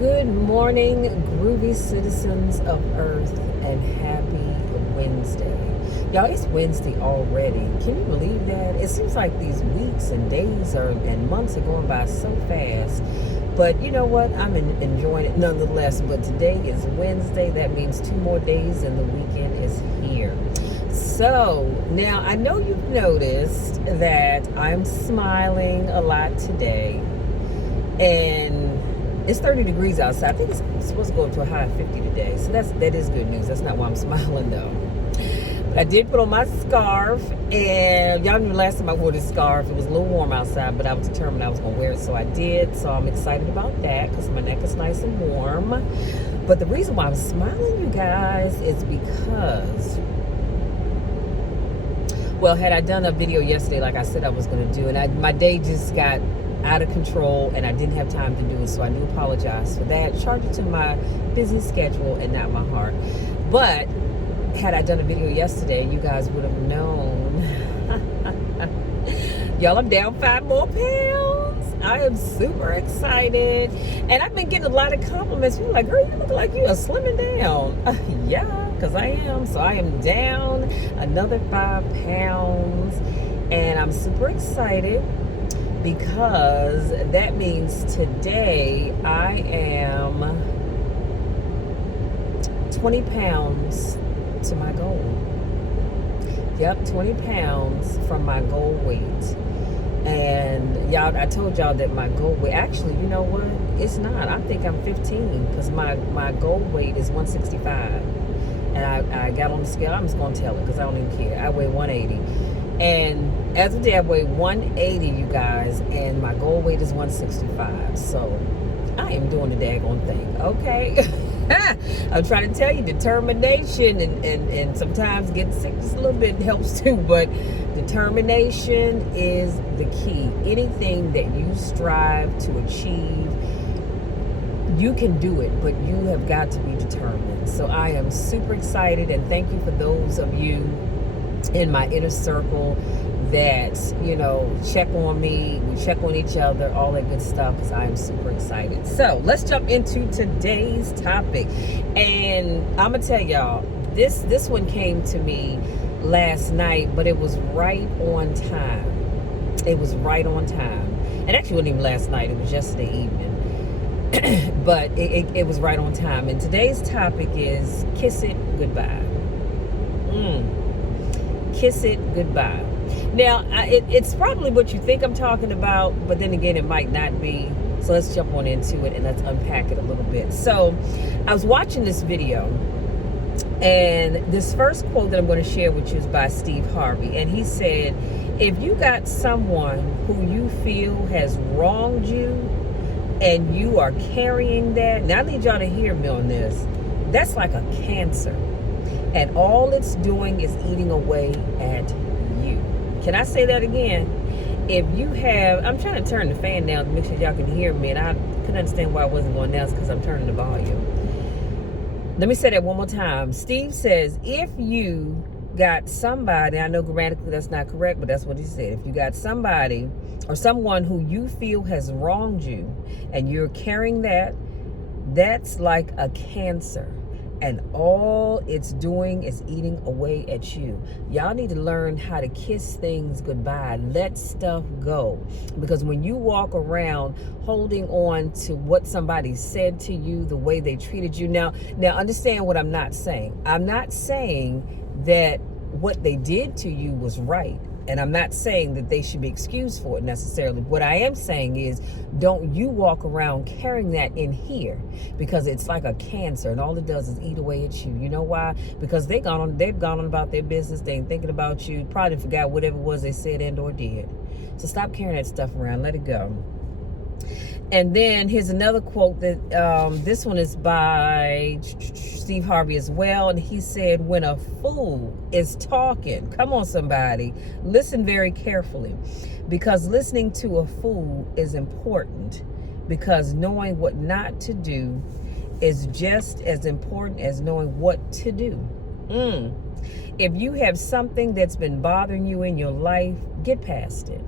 Good morning, groovy citizens of Earth, and happy Wednesday. Y'all, it's Wednesday already. Can you believe that? It seems like these weeks and days and months are going by so fast. But you know what? I'm enjoying it nonetheless. But today is Wednesday. That means 2 more days and the weekend is here. So now I know you've noticed that I'm smiling a lot today. And it's 30 degrees outside. I think it's supposed to go up to a high of 50 today. So that is good news. That's not why I'm smiling though. But I did put on my scarf, and y'all knew the last time I wore this scarf, it was a little warm outside, but I was determined I was going to wear it, so I did. So I'm excited about that because my neck is nice and warm. But the reason why I'm smiling, you guys, is because, well, had I done a video yesterday like I said I was going to do, and my day just got out of control and I didn't have time to do it, so I do apologize for that. Charge it to my busy schedule and not my heart. But had I done a video yesterday, you guys would have known. Y'all, I'm down 5 more pounds. I am super excited, and I've been getting a lot of compliments. People are like, girl, you look like you are slimming down. Yeah, because I am. So I am down another 5 pounds, and I'm super excited because that means today I am 20 pounds to my goal. Yep, 20 pounds from my goal weight. And y'all, I told y'all that my goal weight, actually, you know what? It's not. I think I'm 15 because my goal weight is 165. And I got on the scale. I'm just going to tell it because I don't even care. I weigh 180. And as of today, I weigh 180, you guys, and my goal weight is 165. So I am doing the daggone thing, okay? I'm trying to tell you, determination and sometimes getting sick just a little bit helps too, but determination is the key. Anything that you strive to achieve, you can do it, but you have got to be determined. So I am super excited, and thank you for those of you in my inner circle that, you know, check on me, we check on each other, all that good stuff, because I am super excited. So let's jump into today's topic. And I'm gonna tell y'all, this one came to me last night, but it was right on time. It was right on time. And actually, it wasn't even last night, it was yesterday evening. But it was right on time. And today's topic is kiss it goodbye. Kiss it goodbye. Now, it's probably what you think I'm talking about, but then again, it might not be. So let's jump on into it and let's unpack it a little bit. So I was watching this video, and this first quote that I'm going to share with you is by Steve Harvey. And he said, if you got someone who you feel has wronged you and you are carrying that, now I need y'all to hear me on this, that's like a cancer. And all it's doing is eating away at you. Can I say that again? If you have, I'm trying to turn the fan down to make sure y'all can hear me, and I couldn't understand why I wasn't going down because I'm turning the volume. Let me say that one more time. Steve says, if you got somebody, I know grammatically that's not correct, but that's what he said. If you got somebody or someone who you feel has wronged you and you're carrying that, that's like a cancer. And all it's doing is eating away at you. Y'all need to learn how to kiss things goodbye. Let stuff go. Because when you walk around holding on to what somebody said to you, the way they treated you. Now understand what I'm not saying. I'm not saying that what they did to you was right. And I'm not saying that they should be excused for it necessarily. What I am saying is, don't you walk around carrying that in here, because it's like a cancer, and all it does is eat away at you. You know why? Because they've gone on about their business. They ain't thinking about you. Probably forgot whatever it was they said and or did. So stop carrying that stuff around. Let it go. And then here's another quote that this one is by Steve Harvey as well. And he said, when a fool is talking, come on somebody, listen very carefully, because listening to a fool is important, because knowing what not to do is just as important as knowing what to do. If you have something that's been bothering you in your life, get past it.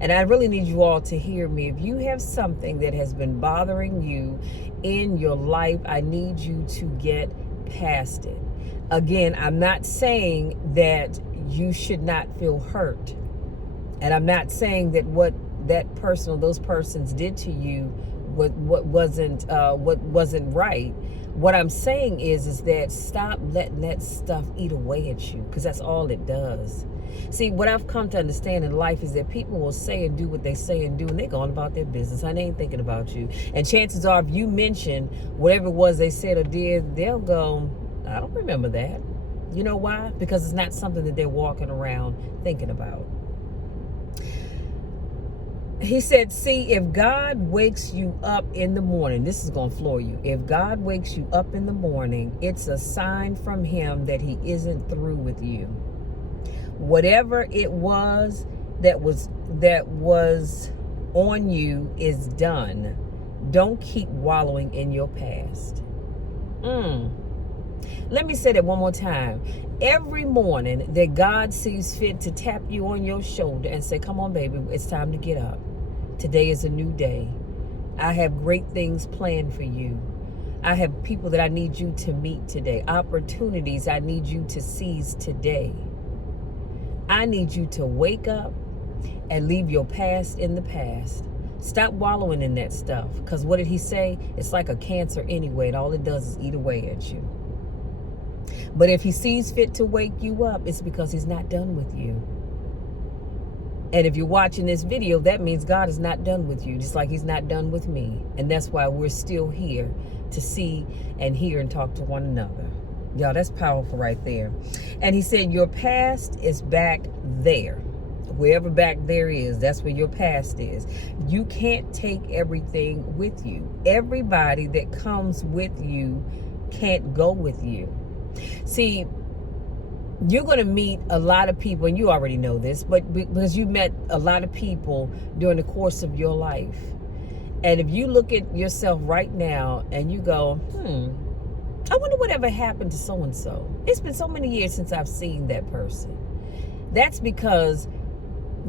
And I really need you all to hear me. If you have something that has been bothering you in your life, I need you to get past it. Again, I'm not saying that you should not feel hurt. And I'm not saying that what that person or those persons did to you what wasn't right. What I'm saying is that stop letting that stuff eat away at you, because that's all it does. See, what I've come to understand in life is that people will say and do what they say and do, and they're going about their business, and they ain't thinking about you. And chances are, if you mention whatever it was they said or did, they'll go, I don't remember that. You know why? Because it's not something that they're walking around thinking about. He said, see, if God wakes you up in the morning, this is going to floor you. If God wakes you up in the morning, it's a sign from him that he isn't through with you. Whatever it was that was on you is done. Don't keep wallowing in your past. Let me say that one more time. Every morning that God sees fit to tap you on your shoulder and say, come on, baby, it's time to get up. Today is a new day. I have great things planned for you. I have people that I need you to meet today. Opportunities I need you to seize today. I need you to wake up and leave your past in the past. Stop wallowing in that stuff. Because what did he say? It's like a cancer anyway, and all it does is eat away at you. But if he sees fit to wake you up, it's because he's not done with you. And if you're watching this video, that means God is not done with you, just like he's not done with me. And that's why we're still here to see and hear and talk to one another. Y'all, that's powerful right there. And he said, your past is back there. Wherever back there is, that's where your past is. You can't take everything with you. Everybody that comes with you can't go with you. See, you're going to meet a lot of people, and you already know this, but because you met a lot of people during the course of your life. And if you look at yourself right now and you go, I wonder whatever happened to so-and-so. It's been so many years since I've seen that person. That's because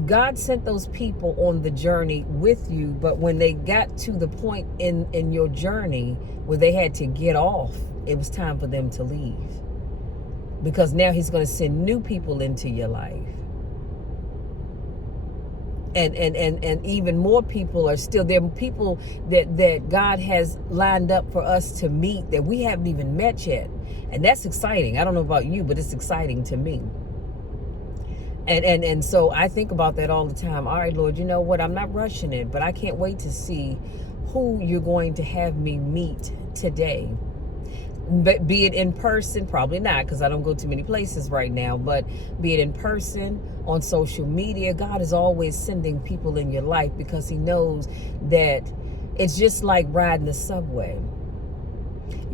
God sent those people on the journey with you, but when they got to the point in your journey where they had to get off, it was time for them to leave. Because now he's going to send new people into your life. And even more people are still there. People that God has lined up for us to meet that we haven't even met yet. And that's exciting. I don't know about you, but it's exciting to me. And so I think about that all the time. All right, Lord, you know what? I'm not rushing it, but I can't wait to see who you're going to have me meet today. But be it in person, probably not, because I don't go to many places right now, but be it in person, on social media, God is always sending people in your life because he knows that it's just like riding the subway.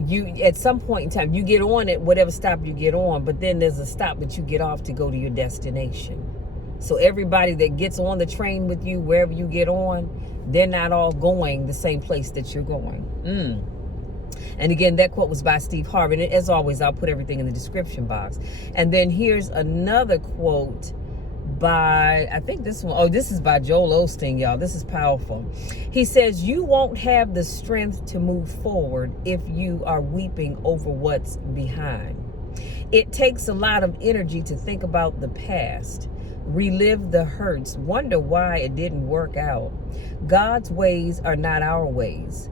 You, at some point in time, you get on it, whatever stop you get on, but then there's a stop that you get off to go to your destination. So everybody that gets on the train with you, wherever you get on, they're not all going the same place that you're going. And again, that quote was by Steve Harvey. And as always, I'll put everything in the description box. And then here's another quote by, I think this one, oh, this is by Joel Osteen, y'all. This is powerful. He says, you won't have the strength to move forward if you are weeping over what's behind. It takes a lot of energy to think about the past, relive the hurts, wonder why it didn't work out. God's ways are not our ways.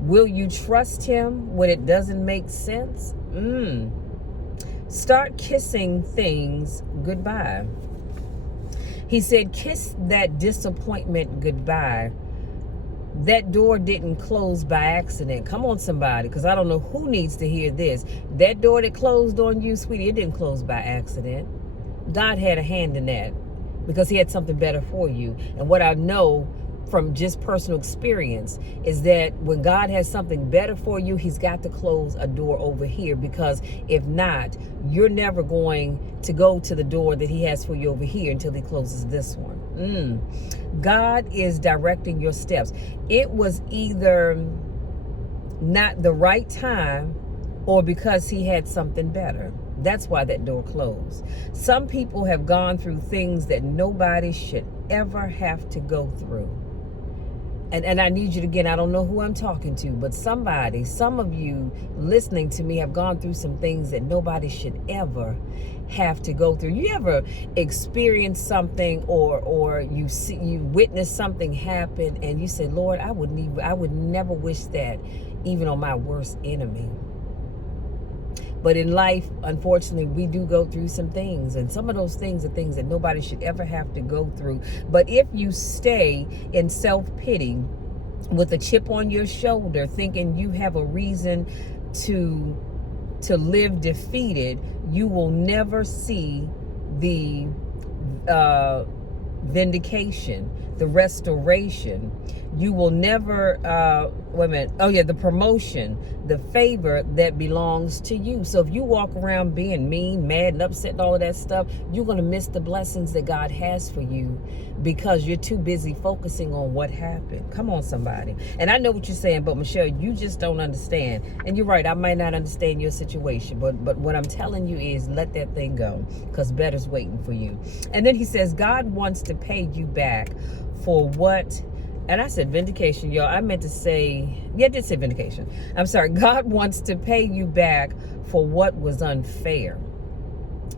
Will you trust him when it doesn't make sense? Start kissing things goodbye. He said, kiss that disappointment goodbye. That door didn't close by accident. Come on, somebody, because I don't know who needs to hear this. That door that closed on you, sweetie, it didn't close by accident. God had a hand in that because he had something better for you. And what I know from just personal experience is that when God has something better for you, he's got to close a door over here, because if not, you're never going to go to the door that he has for you over here until he closes this one. God is directing your steps. It was either not the right time or because he had something better. That's why that door closed. Some people have gone through things that nobody should ever have to go through. and I need you to, again, I don't know who I'm talking to, but somebody, some of you listening to me have gone through some things that nobody should ever have to go through. You ever experience something, or you witness something happen, and you say, Lord, I would never wish that even on my worst enemy. But in life, unfortunately, we do go through some things. And some of those things are things that nobody should ever have to go through. But if you stay in self-pity with a chip on your shoulder, thinking you have a reason to live defeated, you will never see the vindication, the restoration. You will never, the promotion, the favor that belongs to you. So if you walk around being mean, mad, and upset and all of that stuff, you're going to miss the blessings that God has for you because you're too busy focusing on what happened. Come on, somebody. And I know what you're saying, but Michelle, you just don't understand. And you're right, I might not understand your situation, but what I'm telling you is let that thing go, because better's waiting for you. And then he says, God wants to pay you back for what, and I said vindication, y'all. I meant to say, I did say vindication. I'm sorry. God wants to pay you back for what was unfair.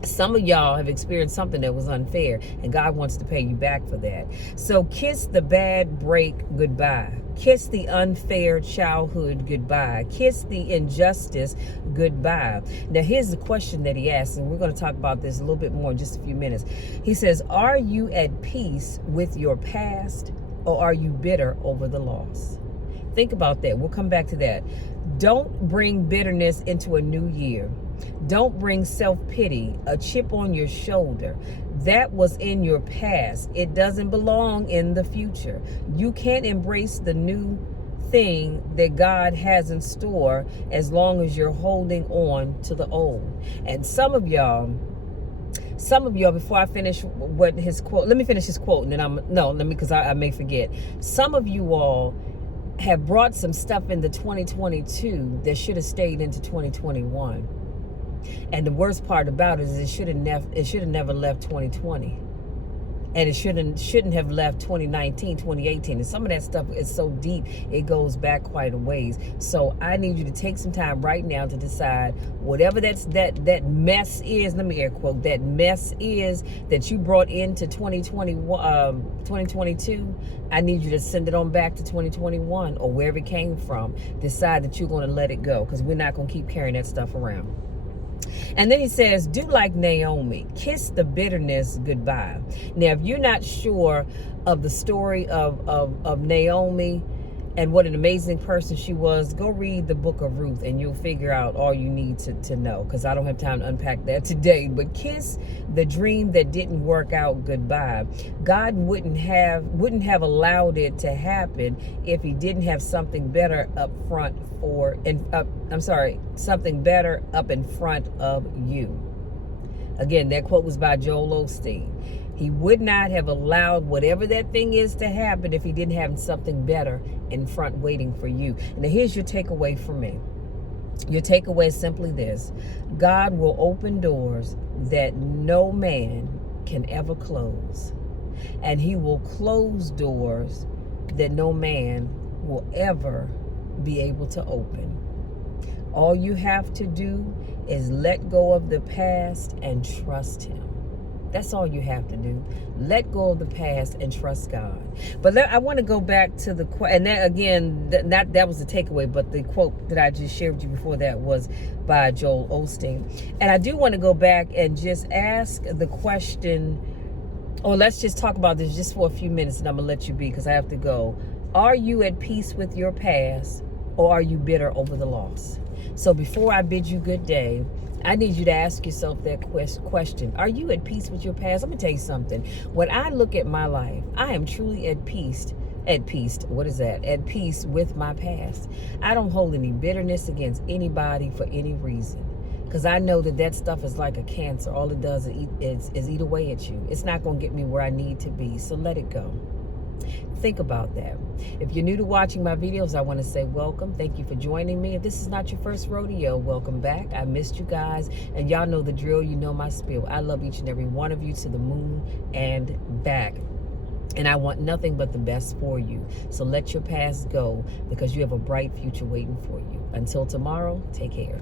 Some of y'all have experienced something that was unfair, and God wants to pay you back for that. So kiss the bad break goodbye. Kiss the unfair childhood goodbye. Kiss the injustice goodbye. Now, here's the question that he asked, and we're going to talk about this a little bit more in just a few minutes. He says, are you at peace with your past, or are you bitter over the loss? Think about that. We'll come back to that. Don't bring bitterness into a new year. Don't bring self-pity, a chip on your shoulder. That was in your past. It doesn't belong in the future. You can't embrace the new thing that God has in store as long as you're holding on to the old. And some of y'all, before I finish what his quote, let me finish his quote, and then because I may forget. Some of you all have brought some stuff into 2022 that should have stayed into 2021. And the worst part about it is it should have never left 2020. And it shouldn't have left 2019, 2018. And some of that stuff is so deep, it goes back quite a ways. So I need you to take some time right now to decide whatever that mess is, let me air quote, that mess is that you brought into 2022, I need you to send it on back to 2021 or wherever it came from. Decide that you're going to let it go, because we're not going to keep carrying that stuff around. And then he says, do like Naomi, kiss the bitterness goodbye. Now, if you're not sure of the story of Naomi and what an amazing person she was, go read the book of Ruth and you'll figure out all you need to know, because I don't have time to unpack that today. But kiss the dream that didn't work out goodbye. God wouldn't have allowed it to happen if he didn't have something better something better up in front of you. Again, that quote was by Joel Osteen. He would not have allowed whatever that thing is to happen if he didn't have something better in front waiting for you. Now, here's your takeaway from me. Your takeaway is simply this: God will open doors that no man can ever close, and he will close doors that no man will ever be able to open. All you have to do is let go of the past and trust him. That's all you have to do. Let go of the past and trust God. But I want to go back to the quote, and that again, that was the takeaway, but the quote that I just shared with you before that was by Joel Osteen. And I do want to go back and just ask the question, or let's just talk about this just for a few minutes, and I'm going to let you be because I have to go. Are you at peace with your past, or are you bitter over the loss? So before I bid you good day, I need you to ask yourself that question. Are you at peace with your past? Let me tell you something. When I look at my life, I am truly at peace. At peace. What is that? At peace with my past. I don't hold any bitterness against anybody for any reason, because I know that stuff is like a cancer. All it does is eat away at you. It's not going to get me where I need to be. So let it go. Think about that. If you're new to watching my videos, I want to say welcome. Thank you for joining me. If this is not your first rodeo, welcome back. I missed you guys, and y'all know the drill. You know my spiel. I love each and every one of you to the moon and back. And I want nothing but the best for you. So let your past go, because you have a bright future waiting for you. Until tomorrow, take care.